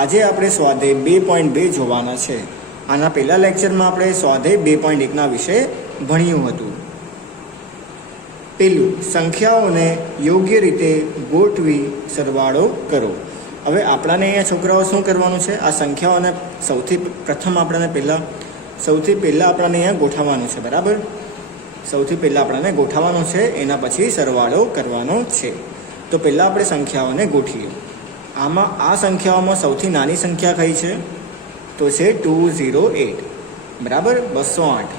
આજે આપણે સ્વાધ્યાય 2.2 જોવાના છે. આના પહેલા લેક્ચરમાં આપણે સ્વાધ્યાય 2.1 વિશે ભણ્યું હતું. પેલું, સંખ્યાઓને યોગ્ય રીતે ગોઠવી સરવાળો કરો. હવે આપણાને અહીંયા છોકરાઓ શું કરવાનું છે? આ સંખ્યાઓને સૌથી પહેલાં આપણાને અહીંયા ગોઠવવાનું છે. બરાબર, સૌથી પહેલાં આપણાને ગોઠવવાનું છે, એના પછી સરવાળો કરવાનો છે. તો પહેલાં આપણે સંખ્યાઓને ગોઠવીએ. આમાં આ સંખ્યાઓમાં સૌથી નાની સંખ્યા કઈ છે? તો છે 208. બરાબર, 208.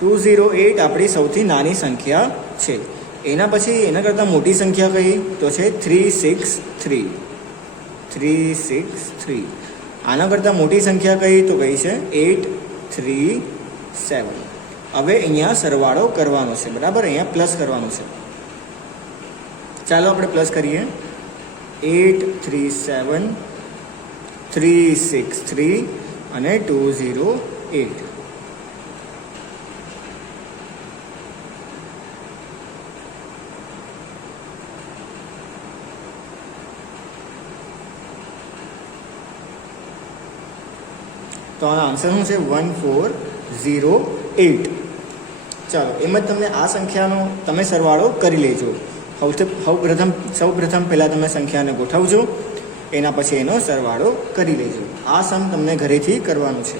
208 આપણી સૌથી નાની સંખ્યા છે. એના પછી એના કરતાં મોટી સંખ્યા કઈ? તો છે 363. 363. આના કરતાં મોટી સંખ્યા કઈ? તો કઈ છે 837. હવે અહીંયા સરવાળો કરવાનો છે. બરાબર, અહીંયા પ્લસ કરવાનું છે. ચાલો આપણે પ્લસ કરીએ. 837, 363 અને 208. તો આનો આન્સર શું છે? 1408. ચાલો, એમ જ તમને આ સંખ્યાનો તમે સરવાળો કરી લેજો. સૌ પ્રથમ પહેલાં તમે સંખ્યાને ગોઠવજો, એના પછી એનો સરવાળો કરી લેજો. આ સમ તમને ઘરેથી કરવાનું છે.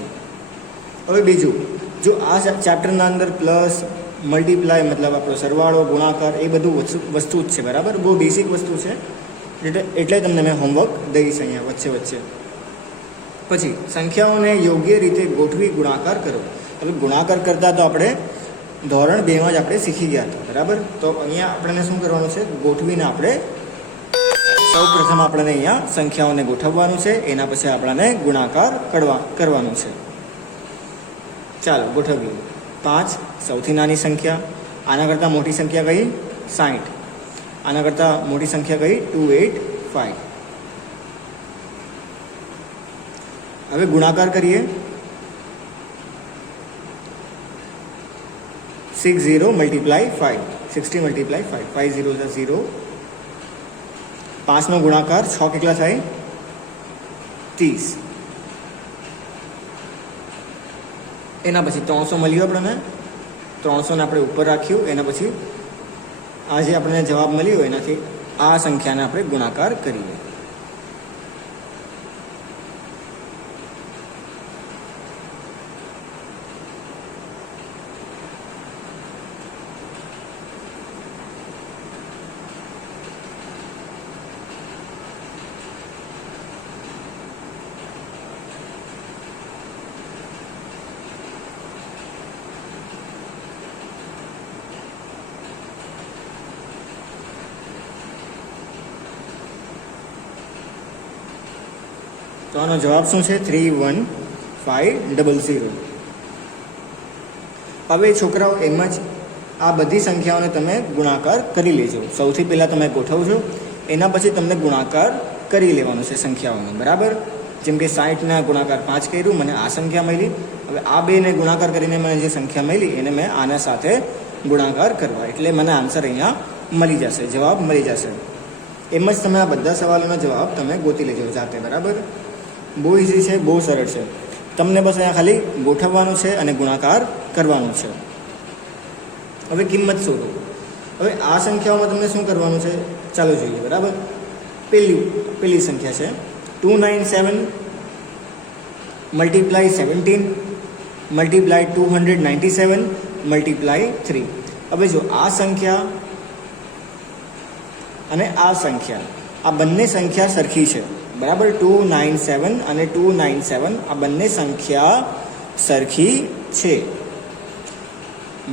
હવે બીજું, જો આ ચેપ્ટરના અંદર પ્લસ, મલ્ટીપ્લાય મતલબ આપણો સરવાળો, ગુણાકાર એ બધું વસ્તુ જ છે. બરાબર, બહુ બેસિક વસ્તુ છે. એટલે તમને મેં હોમવર્ક દઈશ અહીંયા વચ્ચે. પછી સંખ્યાઓને યોગ્ય રીતે ગોઠવી ગુણાકાર કરો. હવે ગુણાકાર કરતાં તો આપણે ધોરણ 2માં જ આપણે શીખી ગયા હતા. બરાબર, તો અહીંયા આપણને શું કરવાનું છે? ગોઠવીને આપણે સૌ પ્રથમ આપણને અહીંયા સંખ્યાઓને ગોઠવવાનું છે, એના પછી આપણને ગુણાકાર કરવાનું છે. ચાલો ગોઠવીએ. 5 સૌથી નાની સંખ્યા. આના કરતાં મોટી સંખ્યા કઈ? 60. આના કરતાં મોટી સંખ્યા કઈ? 285. હવે ગુણાકાર કરીએ. 60 મલ્ટીપ્લાય 5. 60 મલ્ટીપ્લાય 5. 5 0 0. 5નો ગુણાકાર 6 કેટલા થાય? 30. એના પછી 300 મળ્યું આપણને. 300ને આપણે ઉપર રાખ્યું. એના પછી આ જે આપણને જવાબ મળ્યો એનાથી આ સંખ્યાને આપણે ગુણાકાર કરીએ. તો આનો જવાબ શું છે? 31500. હવે છોકરાઓ એમ જ આ બધી સંખ્યાઓને તમે ગુણાકાર કરી લેજો. સૌથી પહેલાં તમે ગોઠવજો, એના પછી તમને ગુણાકાર કરી લેવાનું છે સંખ્યાઓનો. બરાબર, જેમ કે 60ના ગુણાકાર 5 કર્યું, મને આ સંખ્યા મળી. હવે આ બેને ગુણાકાર કરીને મને જે સંખ્યા મળી એને મેં આના સાથે ગુણાકાર કરવા, એટલે મને આન્સર અહીંયા મળી જશે, જવાબ મળી જશે. એમ જ તમે આ બધા સવાલોનો જવાબ તમે ગોતી લેજો જાતે. બરાબર, બહુ ઇઝી છે, બહુ સરળ છે. તમને બસ અહીંયા ખાલી ગોઠવવાનું છે અને ગુણાકાર કરવાનું છે. હવે કિંમત શોધો. હવે આ સંખ્યાઓમાં તમને શું કરવાનું છે? ચાલો જોઈએ. બરાબર, પહેલી સંખ્યા છે 297 મલ્ટીપ્લાય 17 મલ્ટીપ્લાય 297 મલ્ટીપ્લાય 3. હવે જો આ સંખ્યા અને આ સંખ્યા, આ બંને સંખ્યા સરખી છે. બરાબર, 297 અને 297 આ બંને સંખ્યા સરખી છે.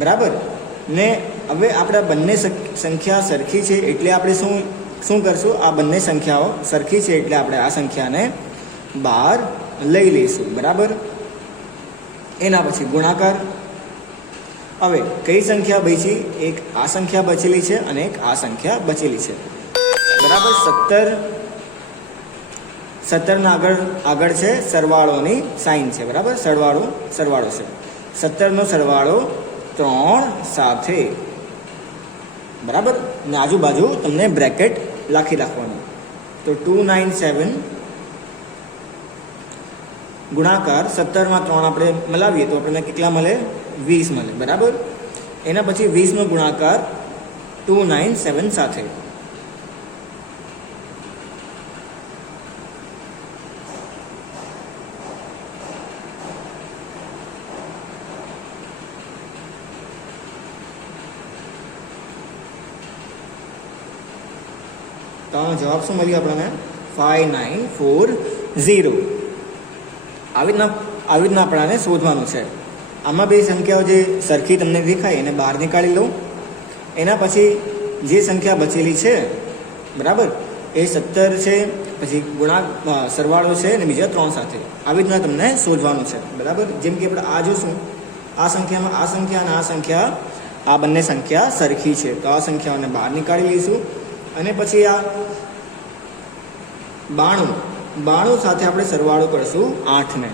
બરાબર ને હવે આપણે બંને સંખ્યા સરખી છે એટલે આપણે શું કરશું? આ બંને સંખ્યાઓ સરખી છે એટલે આપણે આ સંખ્યાને બહાર લઈ લઈશું. બરાબર, એના પછી ગુણાકાર. હવે કઈ સંખ્યા બચી? એક આ સંખ્યા બચેલી છે અને એક આ સંખ્યા બચેલી છે. બરાબર, 17ના આગળ છે સરવાળોની સાઇન છે. બરાબર, સરવાળો છે. 17નો સરવાળો 3 સાથે. બરાબર, ને આજુબાજુ તમને બ્રેકેટ લખી રાખવાનું. તો 297 ગુણાકાર 17 3 આપણે મલાવીએ તો આપણને કેટલા મળે? 20 મળે, બરાબર. એના પછી 20નો ગુણાકાર 297 સાથે. તો આનો જવાબ શું મળ્યો આપણને? 5940. આવી રીતના આપણાને શોધવાનું છે. આમાં બે સંખ્યાઓ જે સરખી તમને દેખાય એને બહાર નીકાળી લો. એના પછી જે સંખ્યા બચેલી છે, બરાબર, એ 17 છે, પછી સરવાળો છે અને બીજા 3 સાથે. આવી રીતના તમને શોધવાનું છે, બરાબર. જેમ કે આપણે આ જોશું, આ સંખ્યામાં આ સંખ્યા અને આ સંખ્યા, આ બંને સંખ્યા સરખી છે, તો આ સંખ્યાઓને બહાર નીકાળી લઈશું. અને પછી આ 92 સાથે આપણે સરવાળો કરશું 8ને.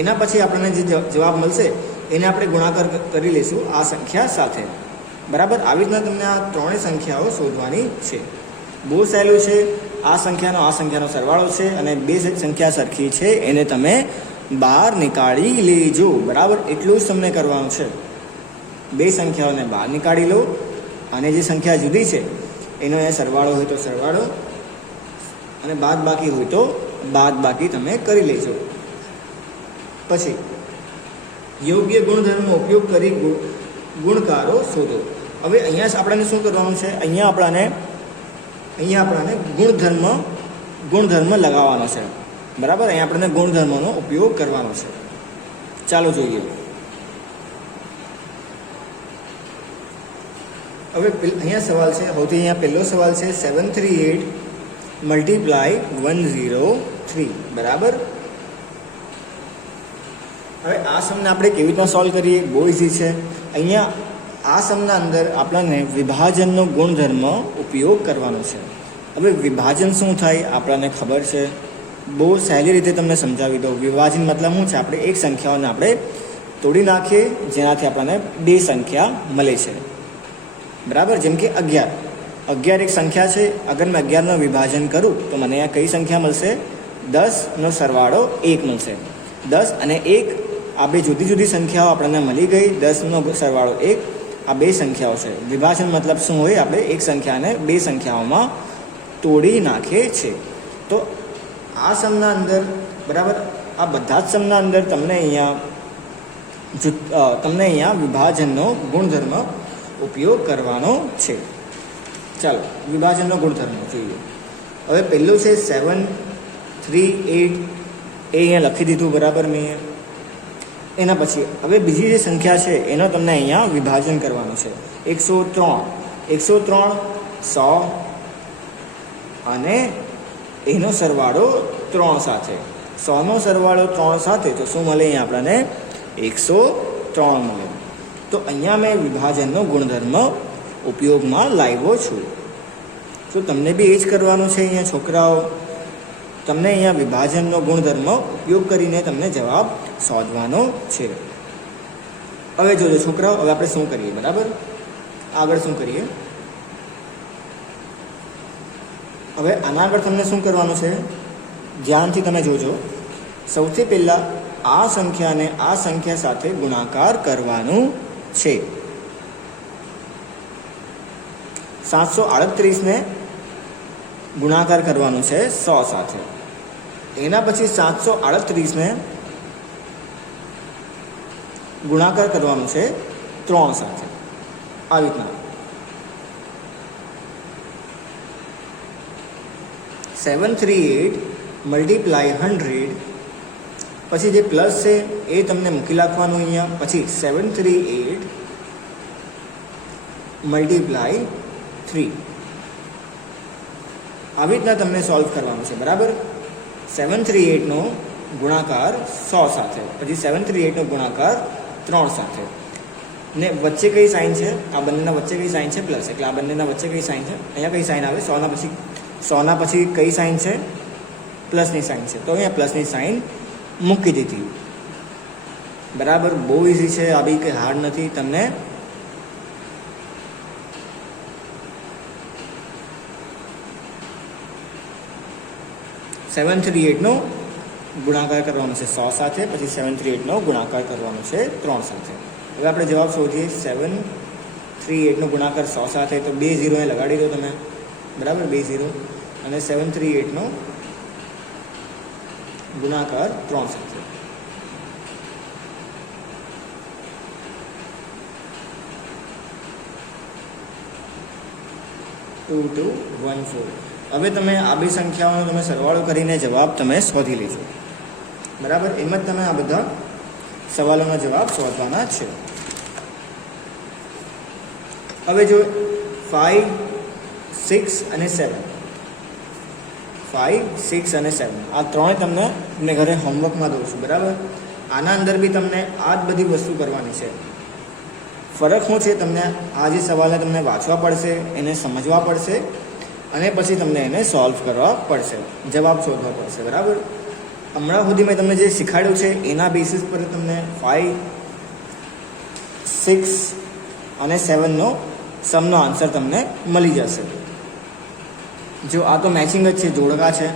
એના પછી આપણને જે જવાબ મળશે એને આપણે ગુણાકાર કરી લઈશું આ સંખ્યા સાથે, બરાબર. આવી રીતના તમને આ ત્રણેય સંખ્યાઓ શોધવાની છે. બહુ સહેલું છે. આ સંખ્યાનો સરવાળો છે અને બે સંખ્યા સરખી છે, એને તમે બહાર નીકાળી લેજો, બરાબર. એટલું જ તમને કરવાનું છે. બે સંખ્યાઓને બહાર નીકાળી લો અને જે સંખ્યા જુદી છે એનો એ સરવાળો હોય તો સરવાળો અને બાદ બાકી હોય તો બાદ બાકી તમે કરી લેજો. પછી યોગ્ય ગુણધર્મનો ઉપયોગ કરી ગુણકારો શોધો. હવે અહીંયા આપણને શું કરવાનું છે? અહીંયા આપણને ગુણધર્મ લગાવવાનો છે, બરાબર. અહીંયા આપણને ગુણધર્મનો ઉપયોગ કરવાનો છે. ચાલો જોઈએ. હવે અહીંયા સવાલ છે, સૌથી અહીંયા પહેલો સવાલ છે 738 મલ્ટીપ્લાય 103, બરાબર. હવે આ સમને આપણે કેવી રીતના સોલ્વ કરીએ? બહુ ઇઝી છે. અહીંયા આ સમના અંદર આપણને વિભાજનનો ગુણધર્મ ઉપયોગ કરવાનો છે. હવે વિભાજન શું થાય આપણને ખબર છે. બહુ સહેલી રીતે તમને સમજાવી દઉં. વિભાજન મતલબ શું છે? આપણે એક સંખ્યાઓને આપણે તોડી નાખીએ જેનાથી આપણને બે સંખ્યા મળે છે, બરાબર. જેમ કે 11 એક સંખ્યા છે. અગર મેં 11નું વિભાજન કરું તો મને અહીંયા કઈ સંખ્યા મળશે? 10નો સરવાળો 1 મળશે. 10 અને 1 આ બે જુદી જુદી સંખ્યાઓ આપણને મળી ગઈ. 10નો સરવાળો 1, આ બે સંખ્યાઓ છે. વિભાજન મતલબ શું હોય? આપણે એક સંખ્યાને બે સંખ્યાઓમાં તોડી નાખે છે. તો આ સમના અંદર, બરાબર, આ બધા જ સમના અંદર તમને અહીંયા વિભાજનનો ગુણધર્મ ઉપયોગ કરવાનો છે. ચાલો વિભાજનનો ગુણધર્મ જોઈએ. હવે પહેલું છે 738, એ અહીંયા લખી દીધું, બરાબર મેં. એના પછી હવે બીજી જે સંખ્યા છે એનો તમને અહીંયા વિભાજન કરવાનું છે. 103 100 અને એનો સરવાળો 3 સાથે. 100નો સરવાળો 3 સાથે તો શું મળે? અહીંયા આપણને 103 મળે. તો અહીંયા મેં વિભાજનનો ગુણધર્મ ઉપયોગમાં લાવ્યો છું. તો તમને બી એ જ કરવાનું છે. અહીંયા છોકરાઓ, તમને અહીંયા વિભાજનનો ગુણધર્મ ઉપયોગ કરીને તમને જવાબ શોધવાનો છે. હવે જોજો છોકરાઓ, હવે આપણે શું કરીએ, બરાબર. આગળ શું કરીએ? હવે આના આગળ તમને શું કરવાનું છે? ધ્યાનથી તમે જોજો. સૌથી પહેલાં આ સંખ્યાને આ સંખ્યા સાથે ગુણાકાર કરવાનું છે. 738ને ગુણાકાર કરવાનું છે 100 સાથે. એના પછી 738ને ગુણાકાર કરવાનું છે 3 સાથે. આવી રીતના 738 મલ્ટીપ્લાય 100, પછી જે પ્લસ છે એ તમને મૂકી નાખવાનું અહીંયા. પછી 738 મલ્ટીપ્લાય 3. આવી રીતના તમને સોલ્વ કરવાનું છે, બરાબર. 738નો ગુણાકાર 100 સાથે, પછી 738નો ગુણાકાર 3 સાથે. ને વચ્ચે કઈ સાઇન છે? આ બંનેના વચ્ચે કઈ સાઇન છે? પ્લસ. એટલે આ બંનેના વચ્ચે કઈ સાઇન છે? અહીંયા કઈ સાઇન આવે? 100ના પછી કઈ સાઇન છે? પ્લસની સાઇન છે. તો અહીંયા પ્લસની સાઇન મૂકી દીધી, બરાબર. બહુ ઇઝી છે. આ બી કંઈ હાર્ડ નથી. તમને નો ગુણાકાર કરવાનો છે 100 સાથે, પછી 738નો ગુણાકાર કરવાનો છે 3 સાથે. હવે આપણે જવાબ શોધીએ. 738નો ગુણાકાર 100 સાથે, તો 2 0 એ લગાડી દો તમે, બરાબર, 2 0, અને 738નો ગુણાકાર 3 સાથે. 2214. હવે તમે આ બે સંખ્યાઓનો તમે સરવાળો કરીને જવાબ તમે શોધી લેજો, બરાબર. એમ જ તમે આ બધા સવાલોના જવાબ શોધવાના છે. હવે જો 5, 6 અને 7, 5, 6 અને 7 આ ત્રણે તમને ઘરે હોમવર્કમાં દઉં છું, બરાબર. આના અંદર બી તમને આ જ બધી વસ્તુ કરવાની છે. ફરક શું છે, તમને આ જે સવાલને તમને વાંચવા પડશે, એને સમજવા પડશે, અને પછી તમને એને સોલ્વ કરવા પડશે, જવાબ શોધવા પડશે, બરાબર. હમણાં સુધી મેં તમને જે શીખવાડ્યું છે એના બેસિસ પર તમને 5, 6 અને 7નો સમનો આન્સર તમને મળી જશે. જો આ તો મેચિંગ જ છે, જોડકા છે.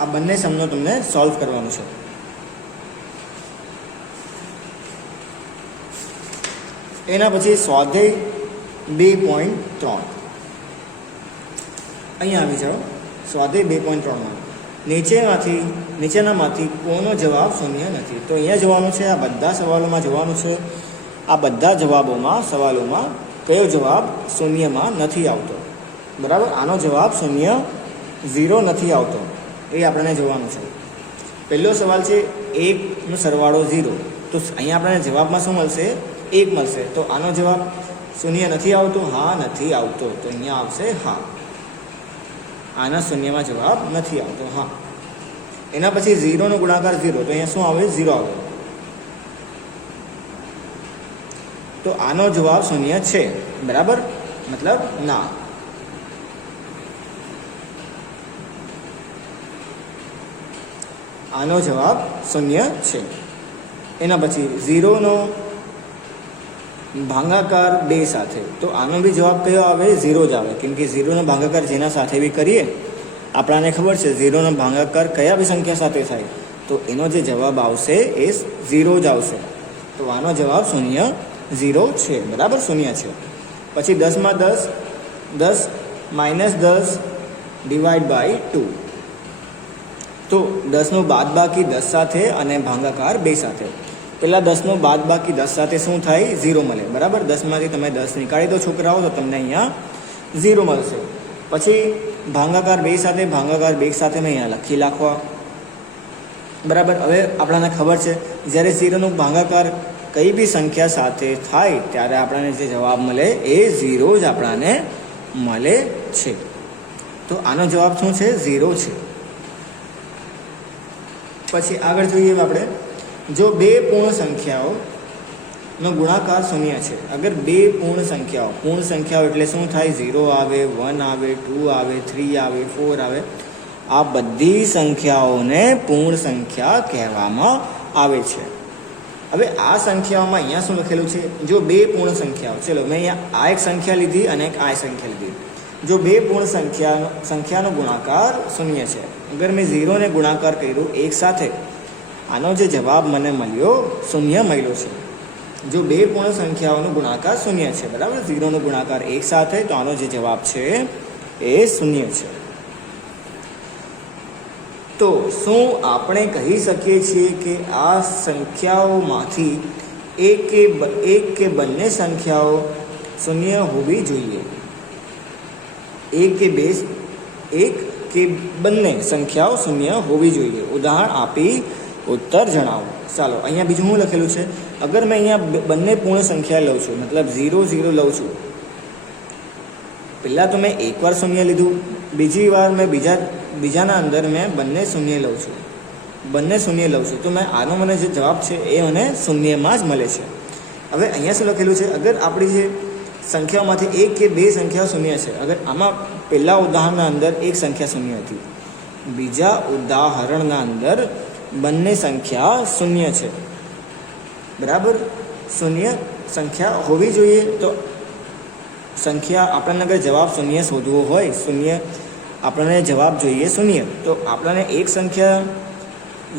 આ બંને સમનો તમને સોલ્વ કરવાનું છે. એના પછી સ્વાધ્યાય 2.3 અહીંયા આવી જાઓ. સ્વાધ્યાય 2.3માં નીચેનામાંથી કોનો જવાબ શૂન્ય નથી. તો અહીંયા જવાનું છે, આ બધા સવાલોમાં જવાનું છે. આ બધા સવાલોમાં કયો જવાબ શૂન્યમાં નથી આવતો, બરાબર. આનો જવાબ 0 નથી આવતો, એ આપણને જોવાનું છે. પહેલો સવાલ છે 1નો સરવાળો 0, તો અહીંયા આપણને જવાબમાં શું મળશે? 1 મળશે. તો આનો જવાબ શૂન્ય નથી આવતો? હા, નથી આવતો. તો અહીંયા આવશે હા. આના શૂન્યમાં જવાબ નથી આવતો, હા. એના પછી 0નો ગુણાકાર 0, તો અહીંયા શું આવે? 0 આવે. તો આનો જવાબ શૂન્ય છે, બરાબર, મતલબ ના. આનો જવાબ શૂન્ય છે. એના પછી 0નો ભાગાકાર 2 સાથે, તો આનો બી જવાબ કયો આવે? 0 જ આવે, કેમ કે 0નો ભાગાકાર જેના સાથે બી કરીએ આપણાને ખબર છે 0નો ભાગાકાર કયા બી સંખ્યા સાથે થાય તો એનો જે જવાબ આવશે એ 0 જ આવશે. તો આનો જવાબ 0 છે, બરાબર, શૂન્ય છે. પછી 10માં 10 માઇનસ 10 ડિવાઈડ બાય 2, તો 10નો બાદબાકી 10 સાથે અને ભાગાકાર 2 સાથે. પહેલાં 10નો બાદબાકી 10 સાથે શું થાય? 0 મળે, બરાબર. 10માંથી તમે 10 નીકાળી દો છોકરાઓ, તો તમને અહીંયા 0 મળશે. પછી ભાગાકાર 2 સાથે ભાગાકાર 2 સાથે મેં અહીંયા લખી નાખવા, બરાબર. હવે આપણને ખબર છે જ્યારે 0નો ભાગાકાર કઈ બી સંખ્યા સાથે થાય ત્યારે આપણને જે જવાબ મળે એ 0 જ આપણને મળે છે. તો આનો જવાબ શું છે? 0 છે. પછી આગળ જોઈએ આપણે, જો 2 પૂર્ણ સંખ્યાઓનો ગુણાકાર 0 છે. અગર 2 પૂર્ણ સંખ્યાઓ એટલે શું થાય? 0 આવે, 1 આવે, 2 આવે, 3 આવે, 4 આવે. આ બધી સંખ્યાઓને પૂર્ણ સંખ્યા કહેવામાં આવે છે. હવે આ સંખ્યાઓમાં અહીંયા શું લખેલું છે? જો 2 પૂર્ણ સંખ્યાઓ, ચલો મેં અહીંયા આ એક સંખ્યા લીધી અને એક આ સંખ્યા લીધી. જો 2 પૂર્ણ સંખ્યાનો ગુણાકાર 0 છે, અગર મેં 0ને ગુણાકાર કર્યો 1 સાથે, આનો જે જવાબ મને મળ્યો 0 મળ્યો છે. જો 2 પૂર્ણ સંખ્યાઓનો ગુણાકાર 0 છે, બરાબર, 0નો ગુણાકાર 1 સાથે, તો આનો જે જવાબ છે એ 0 છે. તો શું આપણે કહી શકીએ છીએ કે આ સંખ્યાઓમાંથી એક કે બંને સંખ્યાઓ 0 હોવી જોઈએ? એક કે બંને સંખ્યાઓ 0 હોવી જોઈએ. ઉદાહરણ આપી ઉત્તર જણાવો. ચાલો, અહીંયા બીજું શું લખેલું છે? અગર મેં અહીંયા બંને પૂર્ણ સંખ્યા લઉં છું, મતલબ 0 0 લઉં છું. પહેલાં તો મેં એકવાર 0 લીધું, બીજી વાર મેં બીજાના અંદર મેં બંને 0 લઉં છું, તો મેં આનો મને જે જવાબ છે એ મને 0માં જ મળે છે. હવે અહીંયા શું લખેલું છે? અગર આપણી જે સંખ્યાઓમાંથી 1 કે 2 સંખ્યાઓ 0 છે, અગર આમાં પહેલા ઉદાહરણના અંદર એક સંખ્યા 0 હતી, બીજા ઉદાહરણના અંદર બંને સંખ્યા 0 છે, બરાબર. 0 સંખ્યા હોવી જોઈએ. તો સંખ્યા આપણને અગર જવાબ 0 શોધવો હોય, આપણને જવાબ જોઈએ 0, તો આપણને એક સંખ્યા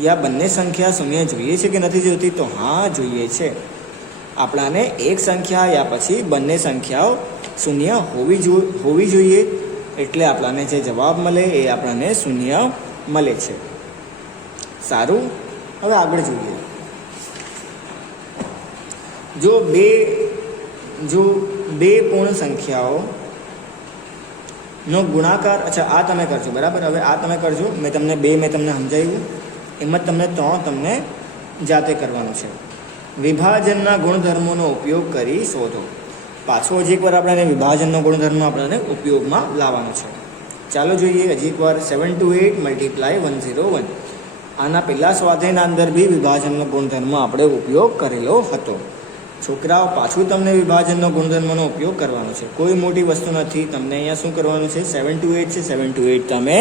યા બંને સંખ્યા શૂન્ય જોઈએ છે કે નથી જોઈતી? તો હા, જોઈએ છે. આપણાને એક સંખ્યા યા પછી બંને સંખ્યાઓ શૂન્ય હોવી જોઈએ, એટલે આપણાને જે જવાબ મળે એ આપણને શૂન્ય મળે છે. સારું, હવે આગળ જોઈએ. જો બે પૂર્ણ સંખ્યાઓનો ગુણાકાર, અચ્છા આ તમે કરજો, બરાબર. હવે આ તમે કરજો, મેં તમને સમજાવ્યું, એમ જ તમને 3 તમને જાતે કરવાનું છે. વિભાજનના ગુણધર્મોનો ઉપયોગ કરી શોધો. પાછો હજી એકવાર આપણને વિભાજનનો ગુણધર્મ આપણને ઉપયોગમાં લાવવાનો છે. ચાલો જોઈએ હજી એકવાર. 7 to 8 મલ્ટીપ્લાય 101. આના પહેલાં સ્વાધ્યાયના અંદર બી વિભાજનનો ગુણધર્મ આપણે ઉપયોગ કરેલો હતો. છોકરાઓ, પાછું તમને વિભાજનનો ગુણધર્મનો ઉપયોગ કરવાનો છે. કોઈ મોટી વસ્તુ નથી. તમને અહીંયા શું કરવાનું છે? 7 to 8 છે. 7 to 8 તમે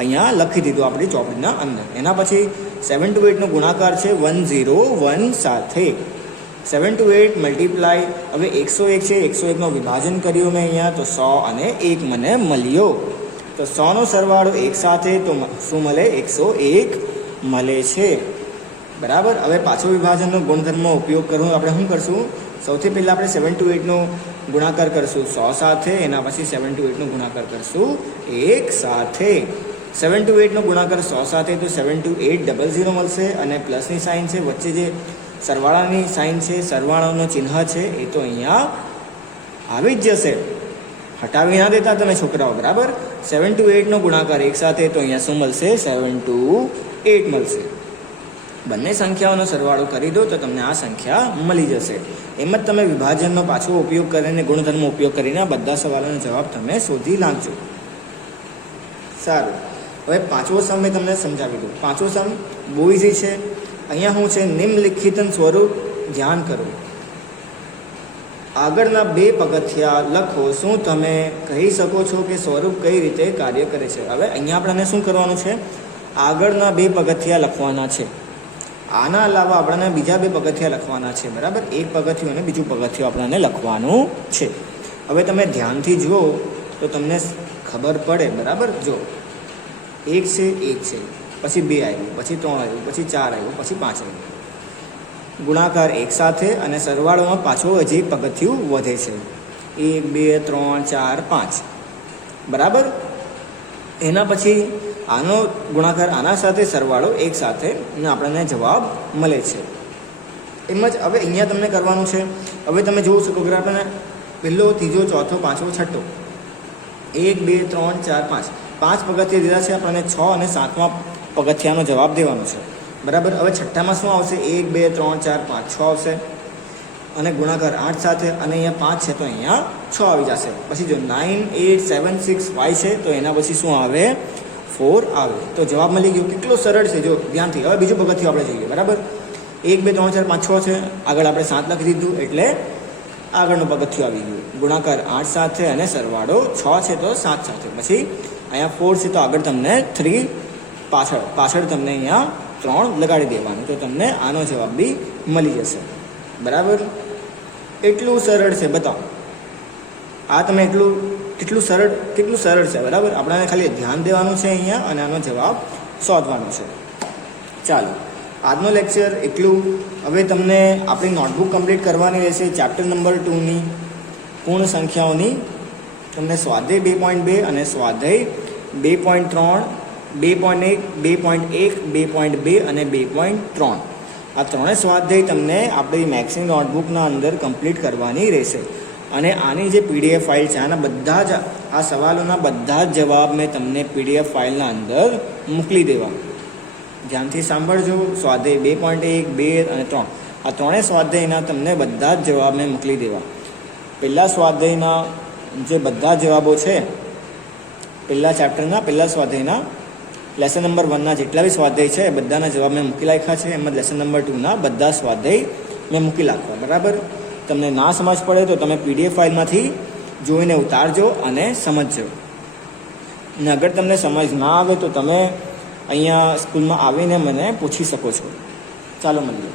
અહીંયા લખી દીધું આપણી ચોપડીના અંદર. એના પછી 7 to 8નો ગુણાકાર છે 101 સાથે. 7 to 8 મલ્ટીપ્લાય, હવે 101 છે, 101નો વિભાજન કર્યું મેં અહીંયા, તો 100 અને 1 મને મળ્યો. તો 100નો સરવાળો 1 સાથે, તો શું મળે? 101 મળે છે, બરાબર. હવે પાછો વિભાજનનો ગુણધર્મનો ઉપયોગ કરવું, આપણે શું કરશું? સૌથી પહેલાં આપણે 7 to 8નો ગુણાકાર કરશું 100 સાથે, એના પછી 7 to 8નો ગુણાકાર કરશું 1 સાથે. 7 to 8નો ગુણાકાર 100 સાથે, તો 7 to 8 00 મળશે, અને પ્લસની સાઇન છે, વચ્ચે જે સરવાળાની સાઇન છે, સરવાળાનો ચિહ્ન છે, એ તો અહીંયા આવી જ જશે. હટાવી ના દેતા તમે છોકરાઓ, બરાબર. 7 to 8નો ગુણાકાર 1 સાથે, તો અહીંયા શું મળશે? 7 to 8 મળશે. બંને સંખ્યાઓનો સરવાળો કરી દો તો તમને આ સંખ્યા મળી જશે. એમ જ તમે વિભાજનનો પાછો ઉપયોગ કરીને, ગુણધર્મનો ઉપયોગ કરીને આ બધા સવાલોનો જવાબ તમે શોધી લાગજો. સારું, હવે પાંચમો સમ મેં તમને સમજાવી દઉં. પાંચમો સમ બહુ ઇઝી છે. અહીંયા શું છે? નિમ્નલિખિત સ્વરૂપ ધ્યાન કરો. આગળના 2 પગથિયા લખો. શું તમે કહી શકો છો કે સ્વરૂપ કઈ રીતે કાર્ય કરે છે? હવે અહીંયા આપણને શું કરવાનું છે? આગળના 2 પગથિયા લખવાના છે. આના અલાવા આપણને બીજા 2 પગથિયા લખવાના છે, બરાબર. એક પગથિયું અને બીજું પગથિયું આપણને લખવાનું છે. હવે તમે ધ્યાનથી જુઓ તો તમને ખબર પડે, બરાબર. જો 1 છે, 1 છે, પછી 2 આવ્યું, પછી 3 આવ્યું, પછી 4 આવ્યું, પછી 5 આવ્યું. ગુણાકાર 1 સાથે, અને સરવાળોમાં પાછો હજી પગથિયું વધે છે. 1 2 3 4 5, બરાબર. એના પછી આનો ગુણાકાર આના સાથે, સરવાળો 1 સાથે, અને આપણને જવાબ મળે છે. એમ જ હવે અહીંયા તમને કરવાનું છે. હવે તમે જોઈ શકો કે આપણને પહેલો, ત્રીજો, ચોથો, પાંચમો, છઠ્ઠો, 1 2 3 4 5 પગથિયા દીધા છે. આપણને 6 અને 7મા પગથિયાનો જવાબ દેવાનો છે, બરાબર. હવે છઠ્ઠામાં શું આવશે? 1 2 3 4 5 6 આવશે, અને ગુણાકાર 8 સાથે, અને અહીંયા 5 છે તો અહીંયા 6 આવી જશે. પછી જો 9 8 7 6 5 છે તો એના પછી શું આવે? 4 આવે. તો જવાબ મળી ગયો. કેટલો સરળ છે, જો ધ્યાનથી. હવે બીજું પગથિયું આપણે જોઈએ, બરાબર. 1 2 3 4 5 6 છે, આગળ આપણે 7 લખી દીધું, એટલે આગળનું પગથિયું આવી ગયું. ગુણાકાર 8 સાથે, અને સરવાળો 6 છે તો 7 સાથે. પછી અહીંયા 4 છે તો આગળ તમને 3 પાછળ તમને અહીંયા 3 લગાડી દેવાનું, તો તમને આનો જવાબ બી મળી જશે, બરાબર. એટલું સરળ છે, બતાવો. આ તમે કેટલું સરળ છે, બરાબર. આપણને ખાલી ધ્યાન દેવાનું છે અહીંયા, અને આનો જવાબ શોધવાનો છે. ચાલો, આજનો લેક્ચર એટલું. હવે તમને આપણી નોટબુક કમ્પ્લીટ કરવાની રહેશે. ચેપ્ટર નંબર 2ની પૂર્ણ સંખ્યાઓની તમને સ્વાધ્યાય 2.2 અને સ્વાધ્યાય 2.3, 2.1, 2.1, 2.2 અને 2.3 આ ત્રણેય સ્વાધ્યાય તમને આપણી મેથ્સની નોટબુકના અંદર કમ્પ્લીટ કરવાની રહેશે. અને આની જે PDF ફાઇલ છે, આના બધા જ આ સવાલોના બધા જ જવાબ મેં તમને PDF ફાઇલના અંદર મોકલી દેવા. ધ્યાનથી સાંભળજો. સ્વાધ્યાય 2.1, 2 અને 3 આ ત્રણેય સ્વાધ્યાયના તમને બધા જ જવાબ મેં મોકલી દેવા. પહેલા સ્વાધ્યાયના જે બધા જવાબો છે, પહેલા ચેપ્ટરના પહેલા સ્વાધ્યાયના લેસન નંબર 1ના જેટલા બી સ્વાધ્યાય છે બધાના જવાબ મેં મૂકી નાખ્યા છે. એમ જ લેસન નંબર 2ના બધા સ્વાધ્યાય મેં મૂકી નાખ્યા, બરાબર. તમને ના સમજ પડે તો તમે PDF ફાઇલમાંથી જોઈને ઉતારજો અને સમજજો. અને અગર તમને સમજ ના આવે તો તમે અહીંયા સ્કૂલમાં આવીને મને પૂછી શકો છો. ચાલો મળીએ.